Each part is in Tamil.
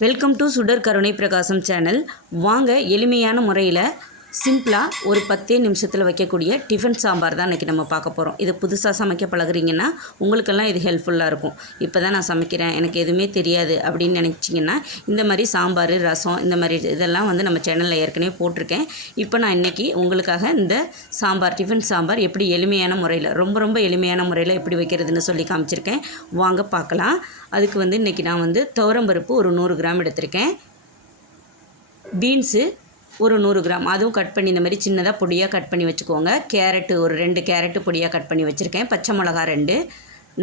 வெல்கம் டு சுடர் கருணை பிரகாசம் சேனல் வாங்க எளிமையான முறையில் சிம்பிளாக ஒரு பத்தே நிமிஷத்தில் வைக்கக்கூடிய டிஃபன் சாம்பார் தான் இன்றைக்கி நம்ம பார்க்க போகிறோம் இது புதுசாக சமைக்க பழகுறீங்கன்னா உங்களுக்கெல்லாம் இது ஹெல்ப்ஃபுல்லாக இருக்கும். இப்போ தான் நான் சமைக்கிறேன். எனக்கு எதுவுமே தெரியாது அப்படின்னு நினச்சிங்கன்னா இந்த மாதிரி சாம்பார் ரசம் இந்த மாதிரி இதெல்லாம் வந்து நம்ம சேனலில் ஏற்கனவே போட்டிருக்கேன். இப்போ நான் இன்றைக்கி உங்களுக்காக இந்த சாம்பார் டிஃபன் சாம்பார் எப்படி எளிமையான முறையில் ரொம்ப ரொம்ப எளிமையான முறையில் எப்படி வைக்கிறதுன்னு சொல்லி காமிச்சிருக்கேன். வாங்க பார்க்கலாம். அதுக்கு வந்து இன்றைக்கி நான் வந்து துவரம்பருப்பு ஒரு நூறு கிராம் எடுத்திருக்கேன். பீன்ஸு ஒரு நூறு கிராம். அதுவும் கட் பண்ணி இந்த மாதிரி சின்னதாக பொடியாக கட் பண்ணி வச்சுக்கோங்க. கேரட்டு ஒரு ரெண்டு கேரட்டு பொடியாக கட் பண்ணி வச்சுருக்கேன். பச்சை மிளகா ரெண்டு.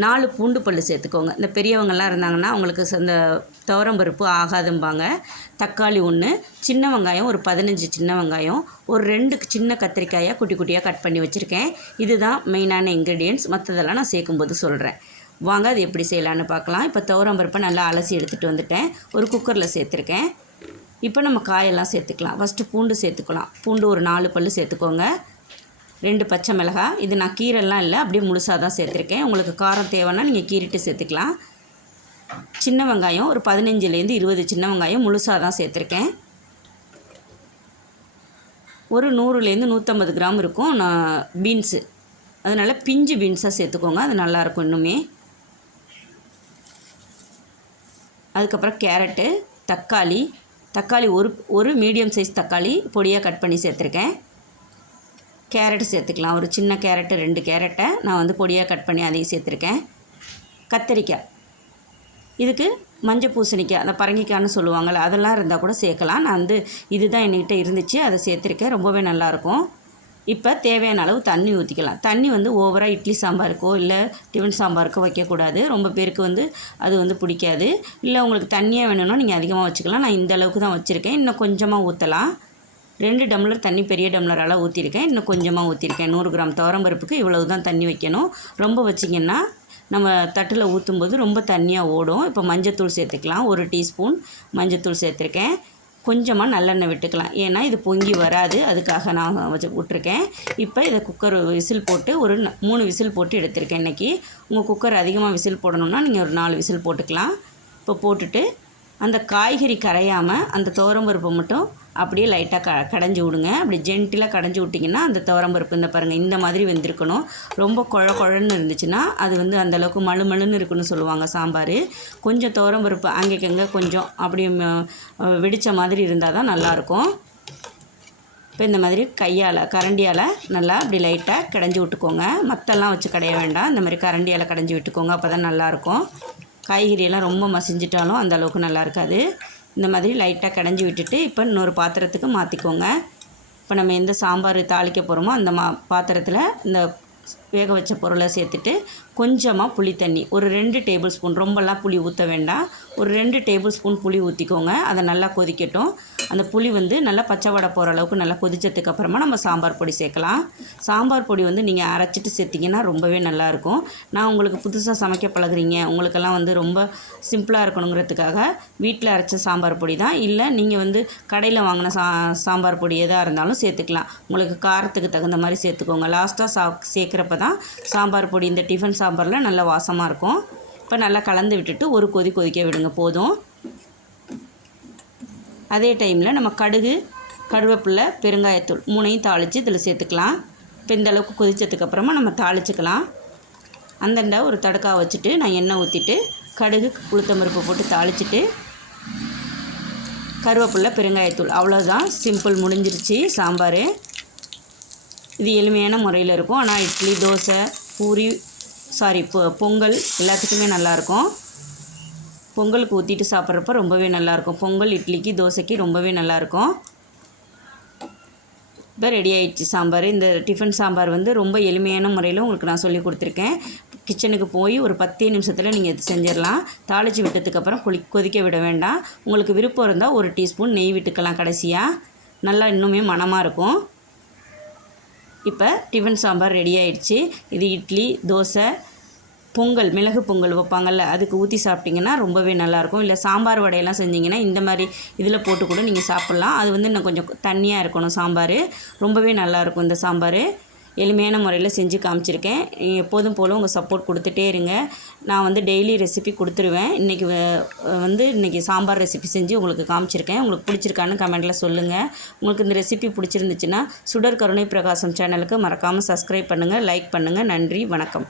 நாலு பூண்டு பல் சேர்த்துக்கோங்க. இந்த பெரியவங்கள்லாம் இருந்தாங்கன்னா அவங்களுக்கு அந்த துவரம்பருப்பு ஆகாதும்பாங்க. தக்காளி ஒன்று சின்ன வெங்காயம் ஒரு பதினஞ்சு சின்ன வெங்காயம் ஒரு ரெண்டு சின்ன கத்திரிக்காயாக குட்டி குட்டியாக கட் பண்ணி வச்சுருக்கேன். இதுதான் மெயினான இன்க்ரீடியன்ட்ஸ் மற்றதெல்லாம் நான் சேர்க்கும்போது சொல்கிறேன் வாங்க அது எப்படி செய்யலான்னு பார்க்கலாம். இப்போ துவரம்பருப்பை நல்லா அலசி எடுத்துகிட்டு வந்துட்டேன். ஒரு குக்கரில் சேர்த்துருக்கேன். இப்போ நம்ம காயெல்லாம் சேர்த்துக்கலாம். ஃபஸ்ட்டு பூண்டு சேர்த்துக்கலாம். பூண்டு ஒரு நாலு பல் சேர்த்துக்கோங்க. ரெண்டு பச்சை மிளகாய். இது நான் கீரைலாம் இல்லை அப்படியே முழுசாக தான் சேர்த்துருக்கேன். உங்களுக்கு காரம் தேவைன்னா நீங்கள் கீறிட்டு சேர்த்துக்கலாம். சின்ன வெங்காயம் ஒரு பதினஞ்சுலேருந்து இருபது சின்ன வெங்காயம் முழுசாக தான் சேர்த்துருக்கேன். ஒரு நூறுலேருந்து நூற்றம்பது கிராம் இருக்கும். நான் பீன்ஸு அதனால் பிஞ்சு பீன்ஸாக சேர்த்துக்கோங்க. அது நல்லாயிருக்கும் இன்னுமே. அதுக்கப்புறம் கேரட்டு தக்காளி தக்காளி ஒரு ஒரு மீடியம் சைஸ் தக்காளி பொடியாக கட் பண்ணி சேர்த்துருக்கேன். கேரட் சேர்த்துக்கலாம். ஒரு சின்ன கேரட்டு ரெண்டு கேரட்டை நான் வந்து பொடியாக கட் பண்ணி அதையும் சேர்த்துருக்கேன். கத்திரிக்காய். இதுக்கு மஞ்சள் பூசணிக்காய் அந்த பரங்கிக்காய்னு சொல்லுவாங்கள்ல அதெல்லாம் இருந்தால் கூட சேர்க்கலாம். நான் வந்து இதுதான் என்கிட்ட இருந்துச்சு. அதை சேர்த்துருக்கேன். ரொம்பவே நல்லாயிருக்கும் இப்போ தேவையான அளவு தண்ணி ஊற்றிக்கலாம் தண்ணி வந்து ஓவராக இட்லி சாம்பாருக்கோ இல்லை டிஃபன் சாம்பாருக்கோ வைக்கக்கூடாது. ரொம்ப பேருக்கு வந்து அது வந்து பிடிக்காது. இல்லை உங்களுக்கு தண்ணியாக வேணும்னா நீங்கள் அதிகமாக வச்சுக்கலாம். நான் இந்த அளவுக்கு தான் வச்சுருக்கேன். இன்னும் கொஞ்சமாக ஊற்றலாம் ரெண்டு டம்ளர் தண்ணி பெரிய டம்ளரால் ஊற்றிருக்கேன் இன்னும் கொஞ்சமாக ஊற்றிருக்கேன் நூறு கிராம் துவரம்பருப்புக்கு இவ்வளவு தான் தண்ணி வைக்கணும். ரொம்ப வச்சிங்கன்னா நம்ம தட்டில் ஊற்றும்போது ரொம்ப தண்ணியாக ஓடும். இப்போ மஞ்சத்தூள் சேர்த்துக்கலாம். ஒரு டீஸ்பூன் மஞ்சத்தூள் சேர்த்துருக்கேன். கொஞ்சமாக நல்லெண்ணெய் விட்டுக்கலாம். ஏன்னா இது பொங்கி வராது. அதுக்காக நான் வச்சு விட்ருக்கேன் இப்போ இதை குக்கர் விசில் போட்டு ஒரு மூணு விசில் போட்டு எடுத்திருக்கேன் இன்றைக்கி உங்கள் குக்கர் அதிகமாக விசில் போடணுன்னா நீங்கள் ஒரு நாலு விசில் போட்டுக்கலாம். இப்போ போட்டுட்டு அந்த காய்கறி கரையாமல் அந்த துவரம்பருப்பை மட்டும் அப்படியே லைட்டாக க கடைஞ்சி விடுங்க. அப்படி ஜென்டிலாக கடைஞ்சி விட்டிங்கன்னா அந்த துவரம்பருப்பு இந்த பாருங்கள் இந்த மாதிரி வெந்திருக்கணும். ரொம்ப குழ குழன்னு இருந்துச்சுன்னா அது வந்து அந்தளவுக்கு மழு மழுன்னு இருக்குன்னு சொல்லுவாங்க சாம்பார். கொஞ்சம் துவரம்பருப்பு அங்கேக்கங்க கொஞ்சம் அப்படி வெடித்த மாதிரி இருந்தால் தான் நல்லாயிருக்கும். இப்போ இந்த மாதிரி கையால் கரண்டியால் நல்லா அப்படி லைட்டாக கடைஞ்சி விட்டுக்கோங்க. மத்தெல்லாம் வச்சு கடைய வேண்டாம். இந்த மாதிரி கரண்டியால் கடைஞ்சி விட்டுக்கோங்க அப்போ தான் நல்லாயிருக்கும். காய்கறியெல்லாம் ரொம்ப மசிஞ்சிட்டாலும் அந்தளவுக்கு நல்லா இருக்காது இந்த மாதிரி லைட்டாக கடைஞ்சி விட்டுட்டு இப்போ இன்னொரு பாத்திரத்துக்கு மாற்றிக்கோங்க இப்போ நம்ம எந்த சாம்பார் தாளிக்க போகிறோமோ அந்த மா பாத்திரத்தில் இந்த வேக வச்ச பொருளை சேர்த்துட்டு கொஞ்சமாக புளி தண்ணி. ஒரு ரெண்டு டேபிள் ஸ்பூன். ரொம்பலாம் புளி ஊற்ற வேண்டாம். ஒரு ரெண்டு டேபிள் ஸ்பூன் புளி ஊற்றிக்கோங்க அதை நல்லா கொதிக்கட்டும். அந்த புளி வந்து நல்லா பச்சை வடை போகிற அளவுக்கு நல்லா கொதிச்சதுக்கு அப்புறமா நம்ம சாம்பார் பொடி சேர்க்கலாம். சாம்பார் பொடி வந்து நீங்கள் அரைச்சிட்டு சேர்த்திங்கன்னா ரொம்பவே நல்லாயிருக்கும் நான் உங்களுக்கு புதுசாக சமைக்க பழகுறீங்க. உங்களுக்கெல்லாம் வந்து ரொம்ப சிம்பிளாக இருக்கணுங்கிறதுக்காக வீட்டில் அரைச்ச சாம்பார் பொடி தான். இல்லை நீங்கள் வந்து கடையில் வாங்கின சா சாம்பார் பொடி எதாக இருந்தாலும் சேர்த்துக்கலாம். உங்களுக்கு காரத்துக்கு தகுந்த மாதிரி சேர்த்துக்கோங்க. லாஸ்ட்டாக சா சேர்க்குறப்ப தான் சாம்பார் பொடி இந்த டிஃபன் சாம்பாரில் நல்ல வாசமாக இருக்கும். இப்போ நல்லா கலந்து விட்டுட்டு ஒரு கொதி கொதிக்க விடுங்க போதும். அதே டைமில் நம்ம கடுகு கருவேப்பில்லை பெருங்காயத்தூள் மூணையும் தாளித்து இதில் சேர்த்துக்கலாம். இப்போ இந்தளவுக்கு அளவுக்கு நம்ம தாளிச்சுக்கலாம். அந்தண்டா ஒரு தடக்கா வச்சுட்டு நான் எண்ணெய் ஊற்றிட்டு கடுகு உளுத்தம்பருப்பு போட்டு தாளிச்சிட்டு கருவேப்பிலை பெருங்காயத்தூள் அவ்வளோதான் சிம்பிள் முடிஞ்சிருச்சு சாம்பார். இது எளிமையான முறையில் இருக்கும். ஆனால் இட்லி தோசை பூரி சாரி பொ பொங்கல் எல்லாத்துக்குமே நல்லாயிருக்கும். பொங்கலுக்கு ஊற்றிட்டு சாப்பிட்றப்ப ரொம்பவே நல்லாயிருக்கும். பொங்கல் இட்லிக்கு தோசைக்கு ரொம்பவே நல்லாயிருக்கும். இப்போ ரெடி ஆயிடுச்சு சாம்பார். இந்த டிஃபன் சாம்பார் வந்து ரொம்ப எளிமையான முறையில் உங்களுக்கு நான் சொல்லி கொடுத்துருக்கேன். கிச்சனுக்கு போய் ஒரு பத்தே நிமிஷத்தில் நீங்கள் இது செஞ்சிடலாம். தாளித்து விட்டதுக்கப்புறம் குளி கொதிக்க விட வேண்டாம். உங்களுக்கு விருப்பம் இருந்தால் ஒரு டீஸ்பூன் நெய் விட்டுக்கலாம் கடைசியாக நல்லா இன்னுமே மணமாக இருக்கும். இப்போ டிஃபன் சாம்பார் ரெடி ஆயிடுச்சு. இது இட்லி தோசை பொங்கல் மிளகு பொங்கல் வைப்பாங்கல்ல அதுக்கு ஊற்றி சாப்பிட்டிங்கன்னா ரொம்பவே நல்லாயிருக்கும். இல்லை சாம்பார் வடையெல்லாம் செஞ்சிங்கன்னா இந்த மாதிரி இதில் போட்டு கூட நீங்கள் சாப்பிட்லாம். அது வந்து இன்னும் கொஞ்சம் தண்ணியாக இருக்கணும் சாம்பார். ரொம்பவே நல்லாயிருக்கும் இந்த சாம்பார். எளிமையான முறையில் செஞ்சு காமிச்சிருக்கேன். எப்போதும் போல் உங்கள் சப்போர்ட் கொடுத்துட்டே இருங்க. நான் வந்து டெய்லி ரெசிபி கொடுத்துருவேன். இன்றைக்கி வந்து இன்றைக்கி சாம்பார் ரெசிபி செஞ்சு உங்களுக்கு காமிச்சிருக்கேன். உங்களுக்கு பிடிச்சிருக்கான்னு கமெண்ட்டில் சொல்லுங்கள் உங்களுக்கு இந்த ரெசிபி பிடிச்சிருந்துச்சுன்னா சுடர் கருணை பிரகாசம் சேனலுக்கு மறக்காமல் சப்ஸ்கிரைப் பண்ணுங்கள் லைக் பண்ணுங்கள் நன்றி வணக்கம்.